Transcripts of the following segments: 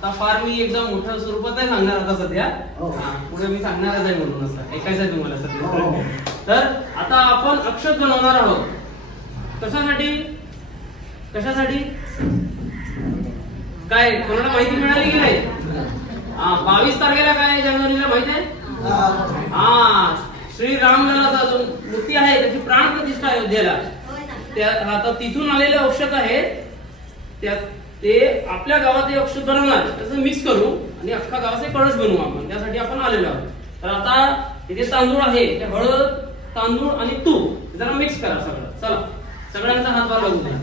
आता फार मी एकदम मोठ्या स्वरूपात नाही सांगणार आता सध्या, पुढे मी सांगणारच आहे म्हणून असं ऐकायचं आहे तुम्हाला सध्या. तर आता आपण अक्षत बनवणार आहोत. कशासाठी कशासाठी काय कोणाला माहिती मिळाली की नाही? 22 तारखेला काय जानेवारीला माहिती आहे? श्री रामललाचा जो मूर्ती आहे त्याची प्राण प्रतिष्ठा अयोध्येला. आता तिथून आलेले औषध आहे ते आपल्या गावात अक्षत बनवणार, त्याचं मिक्स करू आणि अख्खा गावाचे कळस बनवू आपण. त्यासाठी आपण आलेलो आहोत. तर आता इथे तांदूळ आहे, ते हळद तांदूळ आणि तूप जरा मिक्स करा सगळं. चला सगळ्यांचा हातभार लागू द्या.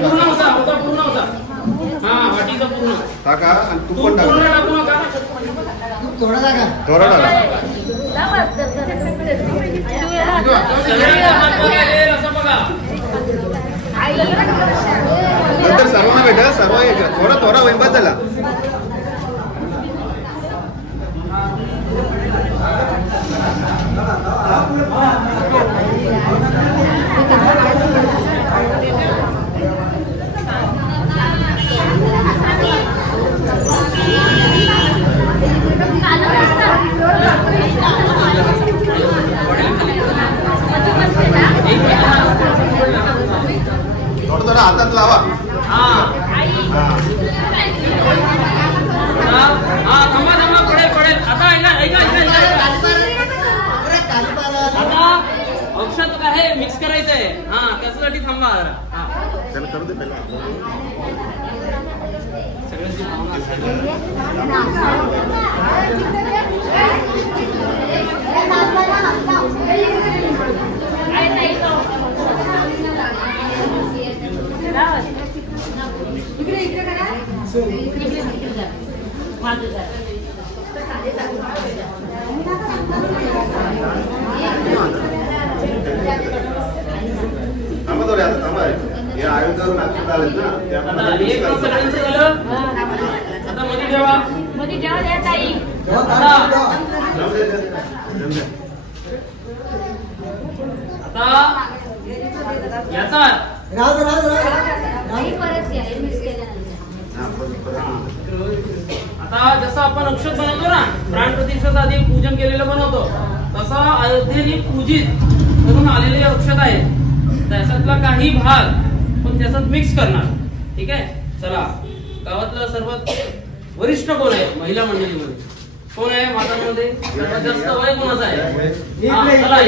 पूर्ण होता वाटीचा पूर्ण टाका आणि तूप पण टाकू नका. थोडा असं बघा. नंतर सर्वांना भेटा, सर्व थोडा वैभव झाला. थोडा हातात लावा. थांबा पडेल. आता आता औषध काय मिक्स करायचंय. त्याच्यासाठी थांबा. करू दे पहिला. आता जसं आपण अक्षत बनवतो ना, प्राण प्रतिष्ठेचा आधी पूजन केलेलं बनवतो, तसा अयोध्येने पूजित करून आलेले अक्षत आहेत. त्याच्यातला काही भाग पण त्याच्यात मिक्स करणार. ठीक आहे. चला गावातला सर्वात वरिष्ठ कोण आहे महिला मंडळीमध्ये? कोण आहे मातांमध्ये? सर्वात जास्त वय कोणाचं आहे? चला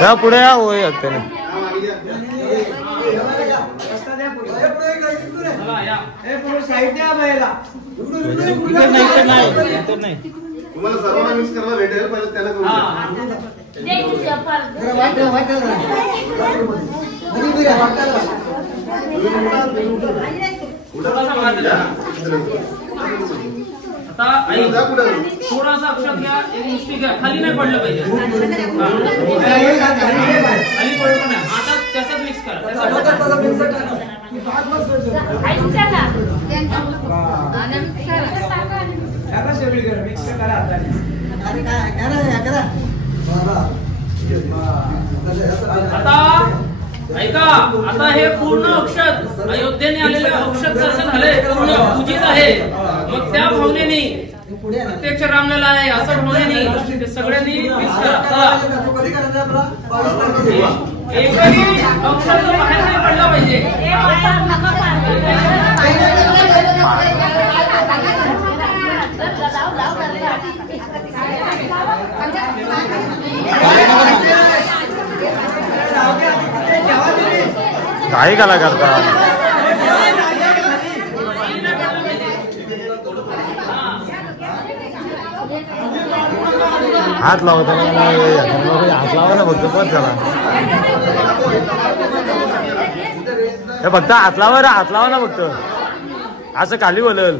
या पुढे या. होय तुम्हाला सर्वांना मिक्स करायला भेटेल, पण त्याला आता थोडासा अक्षर घ्या, एक मुष्टी घ्या, खाली नाही पडलं पाहिजे. खाली पडलं नाही. आता त्याच्यात मिक्स करा. आता ऐका, आता हे पूर्ण अक्षत अयोध्येने आलेले अक्षत दर्शन झाले, पूर्ण पूजित आहे. मग त्या भावनेने प्रत्यक्ष रामलला आहे असं भावनेने ते सगळ्यांनी मिक्स करा. चला एकही अक्षत बाहेर नाही पडला पाहिजे. काय कला करता? हात लावताना हात लावा ना फक्त. पण चला हे फक्त हात लावा ना फक्त. असं खाली बोलल.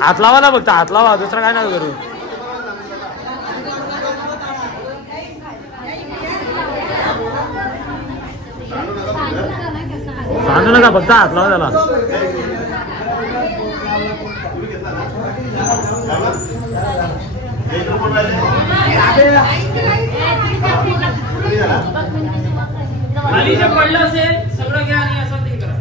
हात लावा ना फक्त हात लावा दुसरा काय नाही करू सांगू नका फक्त हात लावा त्याला खाली जे पडलं असेल सगळं घ्या आणि असं ते करा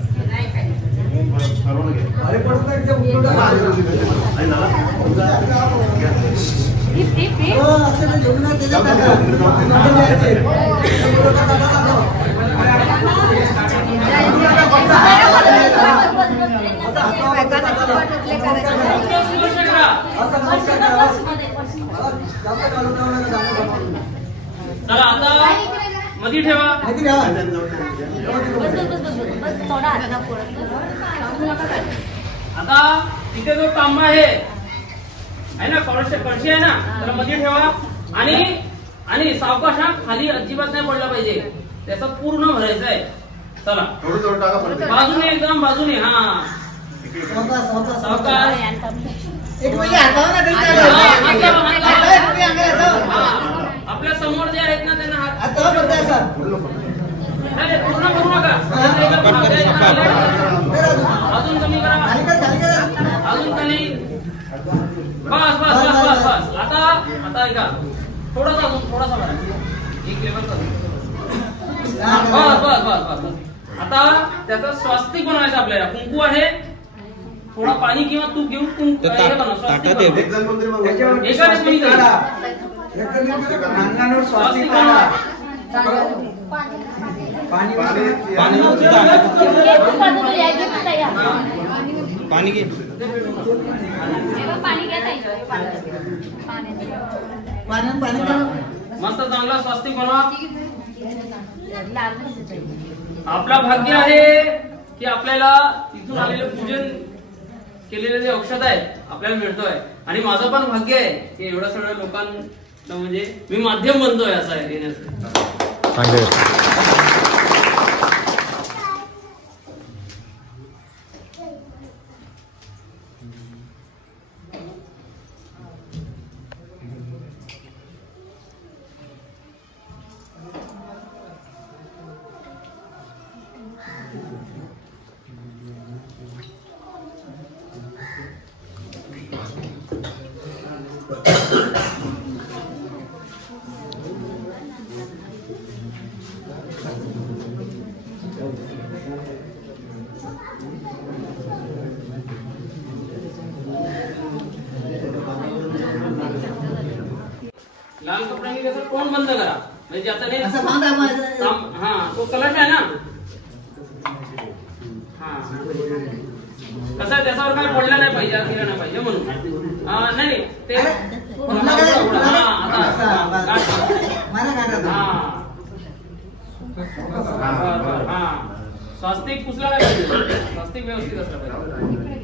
चला आता मधी ठेवा आता तिथे जो तांबा आहे ना कळशी आहे ना त्याला मध्ये ठेवा आणि सावकाश खाली अजिबात नाही पडला पाहिजे त्याचा पूर्ण भरायचा आहे चला बाजूने एकदम बाजूने हा सावकाश आपल्या समोर जे आहेत ना त्यांना हात पूर्ण करू नका अजून कमी करा अजून खाली बस बस बस बस बस आता ऐका थोडासा बघा एक लेवल बस बस बस बस आता त्याचा स्वास्तिक बनवायचं आपल्याला कुंकू आहे थोडा पाणी किंवा तूप घेऊन कुंकू हे बनवा स्वास्तिक पाणी घे मस्त चांगला स्वास्तिक बनवा आपला भाग्य आहे की आपल्याला तिथून आलेले पूजन केलेले जे औषध आहे आपल्याला मिळतोय आणि माझं पण भाग्य आहे की एवढ्या सगळ्या लोकांना म्हणजे मी माध्यम बनतोय असं आहे देण्याचं लाल कपड्याने त्याचं तोंड बंद करा म्हणजे ज्याचा हा तो कलश आहे ना हा कसं आहे त्याच्यावर काय पडला नाही पाहिजे गेला नाही पाहिजे म्हणून नाही ते हा स्वास्तिक पुसला नाही पाहिजे स्वास्तिक व्यवस्थित असलं पाहिजे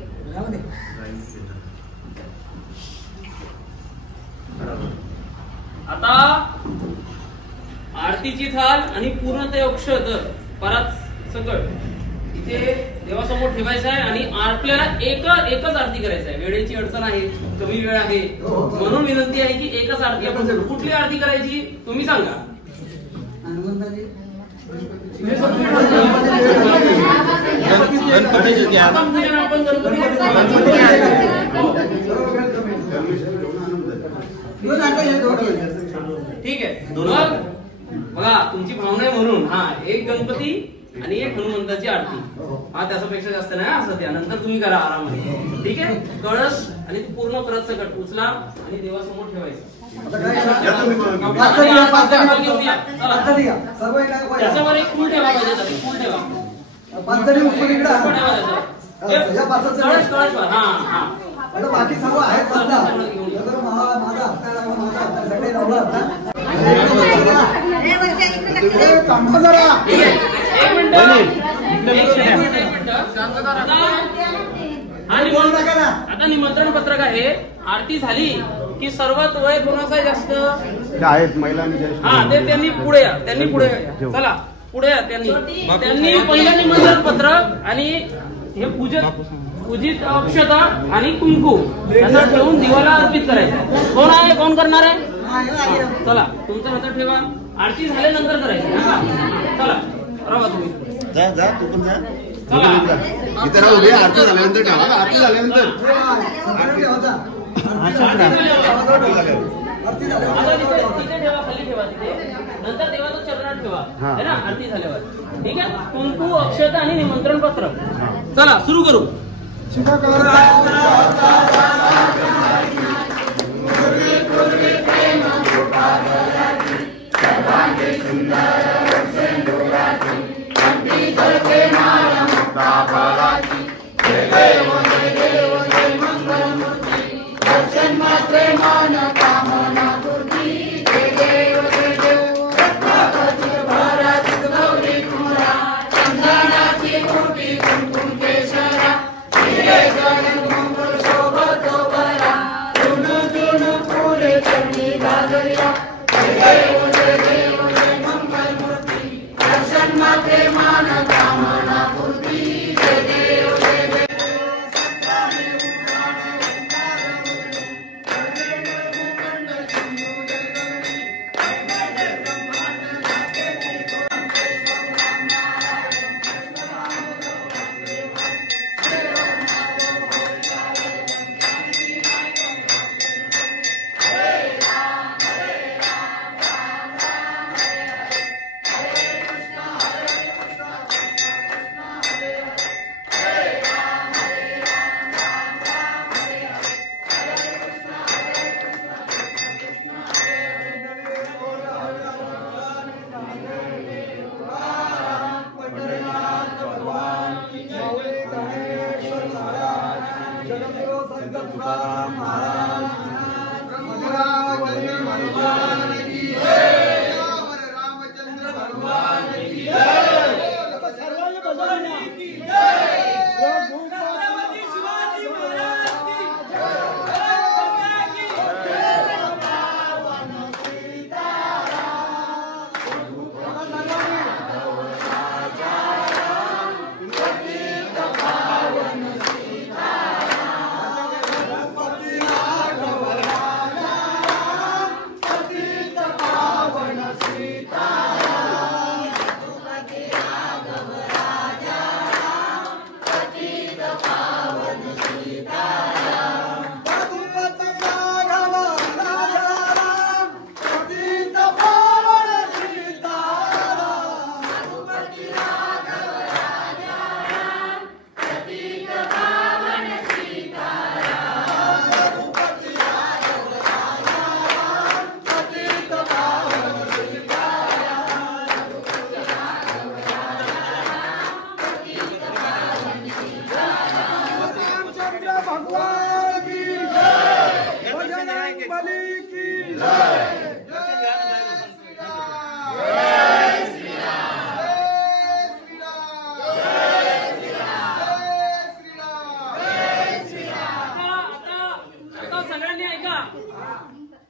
आता आरतीची थाल आणि पूर्ण ते अक्षत परत सकट इथे देवासमोर ठेवायचं आहे आणि आपल्याला एकच आरती करायचं आहे वेळेची अडचण आहे कमी वेळ आहे म्हणून विनंती आहे की एकच आरती आपण करू कुठली आरती करायची तुम्ही सांगा ठीक आहे बघा तुमची भावना आहे म्हणून हा एक गणपती आणि एक हनुमंताची आरती हा त्याच्यापेक्षा जास्त नाही असं त्यानंतर तुम्ही करा आरामाने ठीक आहे कळस आणि पूर्ण परत सकट उचला आणि देवासमोर ठेवायचं त्याच्यावर एक फूल ठेवा पाहिजे फूल ठेवा कळस कळस हा हा बाकी सर्व आहेत आता निमंत्रण पत्रक आहे आरती झाली की सर्वात वय कोणाचा जास्त आहेत महिलांनी हा ते त्यांनी पुढे या चला पुढे या त्यांनी पहिलं निमंत्रण पत्रक आणि हे पूजन पूजित अक्षता आणि कुंकू याचा ठेवून दिवाला अर्पित करायचं. कोण आहे, कोण करणार आहे? चला तुमचं हातात ठेवा. आरती झाल्यानंतर करायची. चला राहा तुम्ही. जा जा तू पण जा. चला इथे राहू दे. आरती झाल्यानंतर ठेवा. आरती झाल्यानंतर आता तिथे ठेवा, खाली ठेवा तिथे. नंतर देवाच्या चरणात ठेवा है ना आरती झाल्यावर. ठीक आहे. कुंकू, अक्षता आणि निमंत्रण पत्र. चला सुरू करू.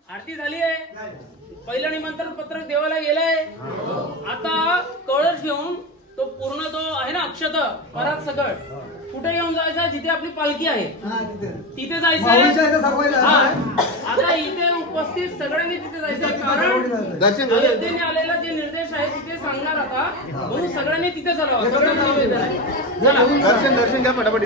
आरती झाली आहे. पहिलं निमंत्रण पत्र देवाला गेलंय. आता कळस घेऊन तो पूर्ण तो आहे ना अक्षत परात सकट कुठे घेऊन जायचा, जिथे आपली पालखी आहे तिथे जायचं आहे. आता इथे उपस्थित सगळ्यांनी तिथे जायचंय, कारण अयोध्येने आलेला जे निर्देश आहे तिथे सांगणार आता, म्हणून सगळ्यांनी तिथे चालावं. दर्शन दर्शन घ्या पटापट.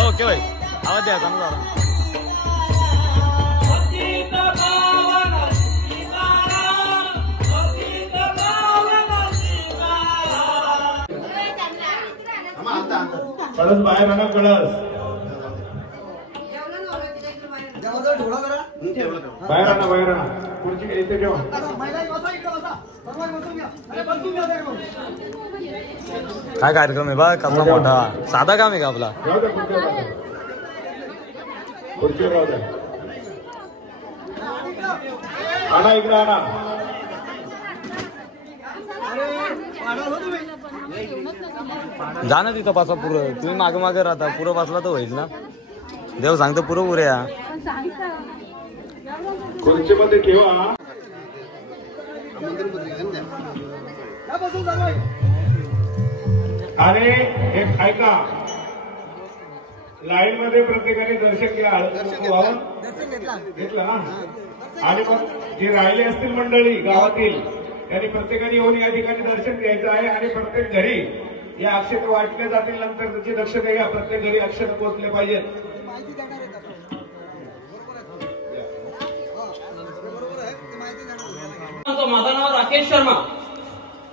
ओके भाई आवाज द्या चांगला. कळस बाहेर आणा. कळस बाहेर आणा. बाहेर आणा. खुर्ची इथे ठेवा. काय कार्यक्रम आहे बा, कसला मोठा. साधा काम आहे का आपला. खुर्ची राहू द्या. आणा इकडे आणा. जा ना तिथं पासा पुरं. तुम्ही मागे मागे राहता, पुरं बसला तर होईल ना. देव सांगतो पुरं पुऱ्या खुर्चीमध्ये ठेवा. आणि एक ऐका, लाईन मध्ये प्रत्येकाने दर्शन घ्या. घेतलं ना. आणि मग जे राहिले असतील मंडळी गावातील त्यांनी प्रत्येकाने येऊन या ठिकाणी दर्शन घ्यायचं आहे. आणि प्रत्येक घरी या अक्षत वाटल्या जातील. नंतर त्याची दक्षता घ्या. प्रत्येक घरी अक्षत पोहोचले पाहिजेत. माझं नाव राकेश शर्मा.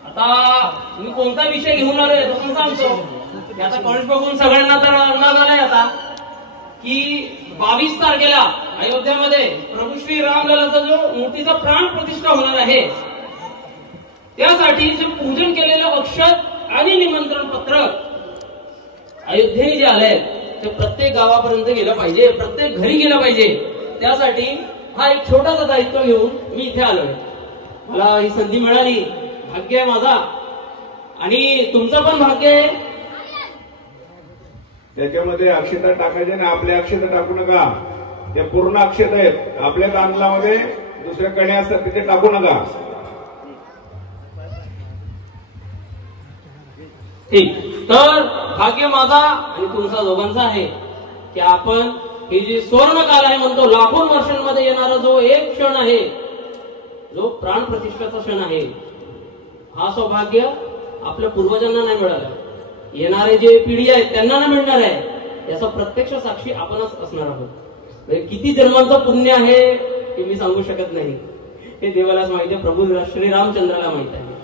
आता मी कोणता विषय घेऊन आलोय तो पण सांगतो. आता कॉलेज बघून सगळ्यांना तर अंदाज आलाय आता की 22 तारखेला अयोध्यामध्ये प्रभू श्री रामललाचा जो मूर्तीचा प्राण प्रतिष्ठा होणार आहे, त्यासाठी जे पूजन केलेलं अक्षत आणि निमंत्रण पत्रक अयोध्येने जे आलंय ते प्रत्येक गावापर्यंत गेलं पाहिजे, प्रत्येक घरी गेलं पाहिजे. त्यासाठी हा एक छोटासा दायित्व घेऊन मी इथे आलोय. मला ही संधी मिळाली, भाग्य आहे माझा आणि तुमचं पण भाग्य आहे. त्याच्यामध्ये अक्षता टाकायचे ना, आपल्या अक्षता टाकू नका. त्या पूर्ण अक्षत आहेत. आपल्या तांदळामध्ये दुसऱ्या कण्या असतात तिथे टाकू नका. ठीक. तर भाग्य माझा आणि तुमचा दोघांचा आहे की आपण हे जे सुवर्णकाल आहे म्हणतो, लाखो वर्षांमध्ये येणारा जो एक क्षण आहे, जो प्राण प्रतिष्ठाचा क्षण आहे, हा सौभाग्य आपल्या पूर्वजांना नाही मिळालं. येणारे जे पिढी आहेत त्यांना नाही मिळणार आहे. याचा प्रत्यक्ष साक्षी आपणच असणार आहोत. किती जन्मांचं पुण्य आहे हे मी सांगू शकत नाही. हे देवालाच माहिती आहे, प्रभू श्री रामचंद्राला माहित आहे.